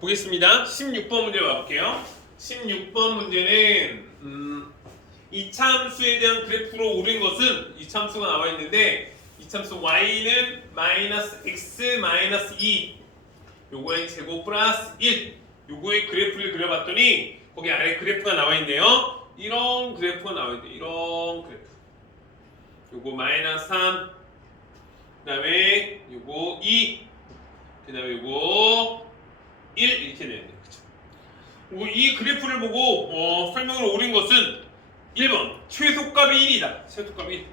보겠습니다. 16번 문제 봐볼게요. 16번 문제는 음, 이참수에 대한 그래프로 오른 것은 이참수가 나와 있는데 이참수 y는 마이너스 x 마이너스 2 요거의 제곱 플러스 1 요거의 그래프를 그려봤더니 거기 아래 그래프가 나와 있네요. 이런 그래프가 나와 있네. 이런 그래프. 요거 마이너스 3 그 다음에 요거 2 그 다음에 요거 1 이렇게 되는데 그쵸? 이 그래프를 보고 어, 설명을 오린 것은 1번 최소값이 1이다. 최소값이 1.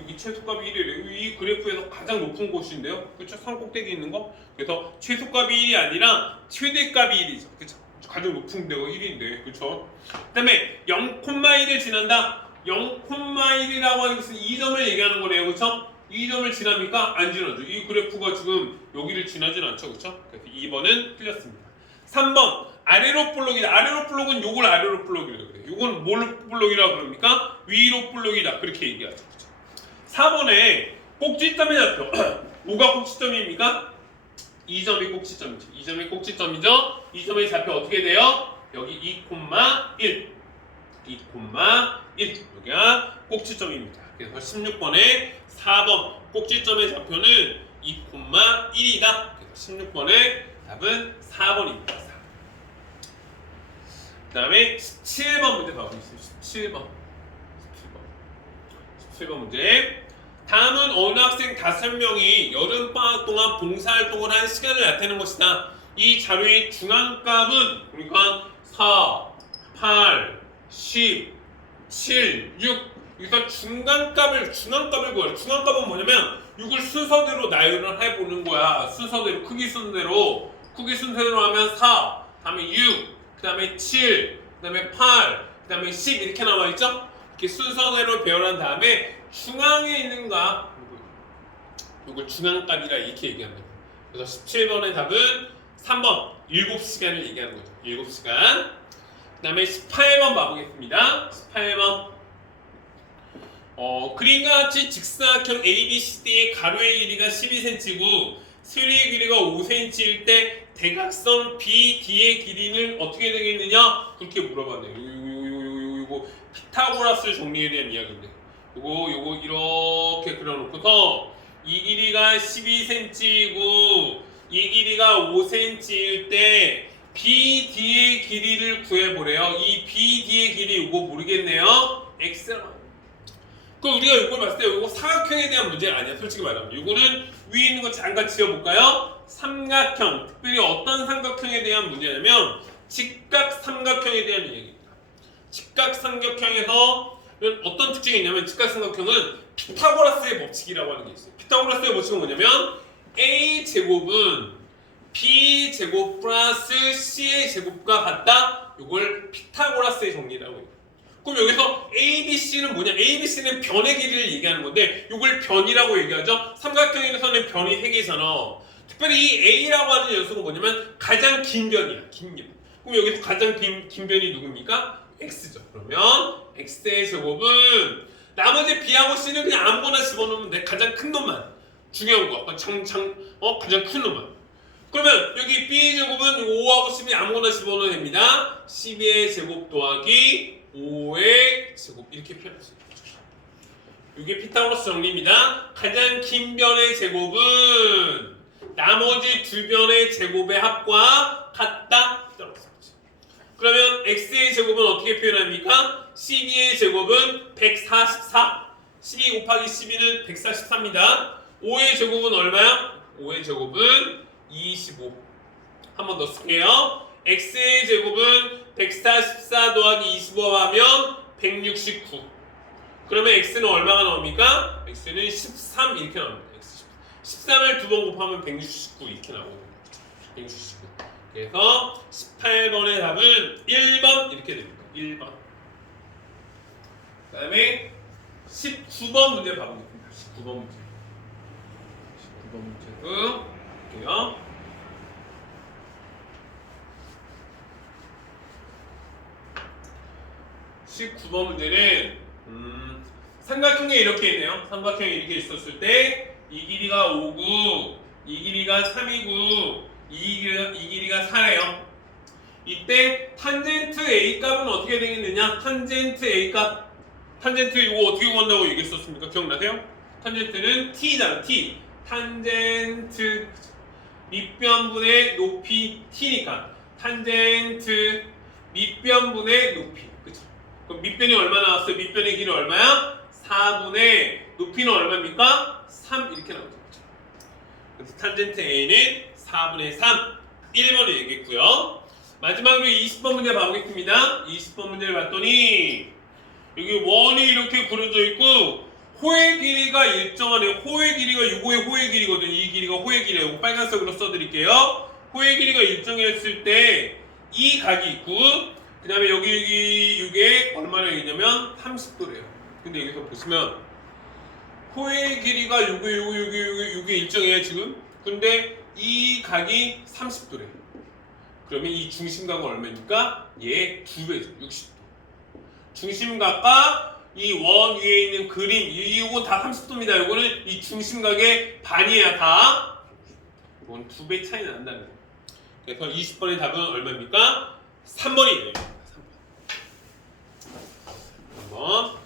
여기 최소값이 1이래요. 이 그래프에서 가장 높은 곳인데요. 그렇죠? 산 꼭대기 있는 거. 그래서 최소값이 1이 아니라 최대값이 1이죠. 그렇죠? 가장 높은 데가 1인데. 그렇죠? 그다음에 0,1을 지난다. 0,1이라고 하는 것은 2점을 얘기하는 거네요. 그렇 죠? 2점을 지납니까? 안 지나죠. 이 그래프가 지금 여기를 지나진 않죠. 그렇죠? 그래서 2번은 틀렸습니다. 3번 아래로 볼록이다. 아래로 볼록은 요걸 아래로 볼록이라고 그래요. 요건 뭘로 볼록이라고 그럽니까? 위로 볼록이다. 그렇게 얘기하죠. 그렇죠? 4번에 꼭지점의 좌표. 뭐가 꼭지점입니까? 2점이 꼭지점이죠. 2점이 꼭지점이죠. 2점의 좌표 어떻게 돼요? 여기 2,1 2,1 여기가 꼭지점입니다. 그래서 16번에 4번 꼭지점의 좌표는 2,1이다. 그래서 16번의 답은 4번입니다. 4번. 그 다음에 17번 문제 봐보겠습니다. 17번. 17번. 17번 문제. 다음은 어느 학생 5명이 여름방학 동안 봉사활동을 한 시간을 나타내는 것이다. 이 자료의 중앙값은 그러니까 4, 8, 10, 7, 6 여기서 중간값을 중앙값을 구하래. 중앙값은 뭐냐면 6을 순서대로 나열을 해보는 거야. 순서대로 크기 순대로 크기 순서대로 하면 4, 다음에 6, 그 다음에 7, 그 다음에 8, 그 다음에 10 이렇게 나와 있죠? 이렇게 순서대로 배열한 다음에 중앙에 있는 값 이걸 중앙값이라 이렇게 얘기합니다. 그래서 17번의 답은 3번 7시간을 얘기하는 거죠. 7시간. 그 다음에 18번 봐보겠습니다. 18번. 어, 그림과 같이 직사각형 ABCD의 가로의 길이가 12cm고 수리의 길이가 5cm일 때 대각선 BD의 길이는 어떻게 되겠느냐? 그렇게 물어봤네요. 요, 요, 요, 요, 요, 요거 피타고라스 정리에 대한 이야기인데 요거 요거 이렇게 그려놓고서 이 길이가 12cm이고 이 길이가 5cm일 때 BD의 길이를 구해보래요. 이 BD의 길이 이거 모르겠네요. X라고 그럼 우리가 이걸 봤을 때 이거 사각형에 대한 문제 아니야 솔직히 말하면 이거는 위에 있는 거 잠깐 지워볼까요? 삼각형 특별히 어떤 삼각형에 대한 문제냐면 직각 삼각형에 대한 얘기입니다 직각 삼각형에서 어떤 특징이 있냐면 직각 삼각형은 피타고라스의 법칙이라고 하는 게 있어요 피타고라스의 법칙은 뭐냐면 a 제곱은 b 제곱 플러스 c의 제곱과 같다 이걸 피타고라스의 정리라고 해요 그럼 여기서 A, B, C는 뭐냐? A, B, C는 변의 길이를 얘기하는 건데 이걸 변이라고 얘기하죠. 삼각형에서는 변이 세 개잖아. 특별히 이 A라고 하는 녀석은 뭐냐면 가장 긴 변이야. 긴 변. 그럼 여기서 가장 긴, 긴 변이 누굽니까? X죠. 그러면 X의 제곱은 나머지 B하고 C는 그냥 아무거나 집어넣으면 돼. 가장 큰 놈만. 중요한 거. 장, 장, 어, 가장 큰 놈만. 그러면 여기 B 제곱은 5하고 12 아무거나 집어넣어야 됩니다. 12의 제곱 더하기 5의 제곱 이렇게 표현할 수 있죠. 이게 피타고라스 정리입니다. 가장 긴 변의 제곱은 나머지 두 변의 제곱의 합과 같다. 그러면 x의 제곱은 어떻게 표현합니까? 12의 제곱은 144. 12 곱하기 12는 144입니다. 5의 제곱은 얼마야? 5의 제곱은 25. 한 번 더 쓸게요. x의 제곱은 144 더하기 25 하면 169. 그러면 x는 얼마가 나옵니까? x는 13 이렇게 나옵니다. x 13 을 두 번 곱하면 169 이렇게 나오거든요. 169. 그래서 18번의 답은 1번 이렇게 됩니다. 1번. 그 다음에 19번 문제 봐보겠습니다. 19번 문제. 19번 문제도 볼게요. 19번 문제는 음, 삼각형이 이렇게 있네요. 삼각형이 이렇게 있었을 때 이 길이가 5고 이 길이가 3이고 이 길이가, 이 길이가 4예요. 이때 탄젠트 A 값은 어떻게 되겠느냐? 탄젠트 A 값. 탄젠트 이거 어떻게 구한다고 얘기했었습니까? 기억나세요? 탄젠트는 t잖아, t. 탄젠트 밑변분의 높이 t니까 탄젠트 밑변분의 높이. 그쵸? 그럼 밑변이 얼마 나왔어요? 밑변의 길이 얼마야? 4분의 높이는 얼마입니까? 3 이렇게 나오죠. 그쵸? 그래서 탄젠트 A는 4분의 3. 1번을 얘기했고요. 마지막으로 20번 문제 봐보겠습니다. 20번 문제를 봤더니 여기 원이 이렇게 그려져 있고 호의 길이가 일정하네. 호의 길이가 요거의 호의 길이거든. 이 길이가 호의 길이에요. 빨간색으로 써드릴게요. 호의 길이가 일정했을 때 이 각이 있고 그 다음에 여기 이게 얼마나 되냐면 30도래요. 근데 여기서 보시면 호의 길이가 요게 요게 요게 요게 요게 일정해요 지금. 근데 이 각이 30도래. 그러면 이 중심각은 얼마입니까? 얘 두 배죠. 60도. 중심각과 이 원 위에 있는 그림 이- 이거 다 30도입니다. 이거는 이 중심각의 반이야 다. 이건 두 배 차이 난다는 거. 그래서 20번의 답은 얼마입니까? 3번이에요. 3번. 한번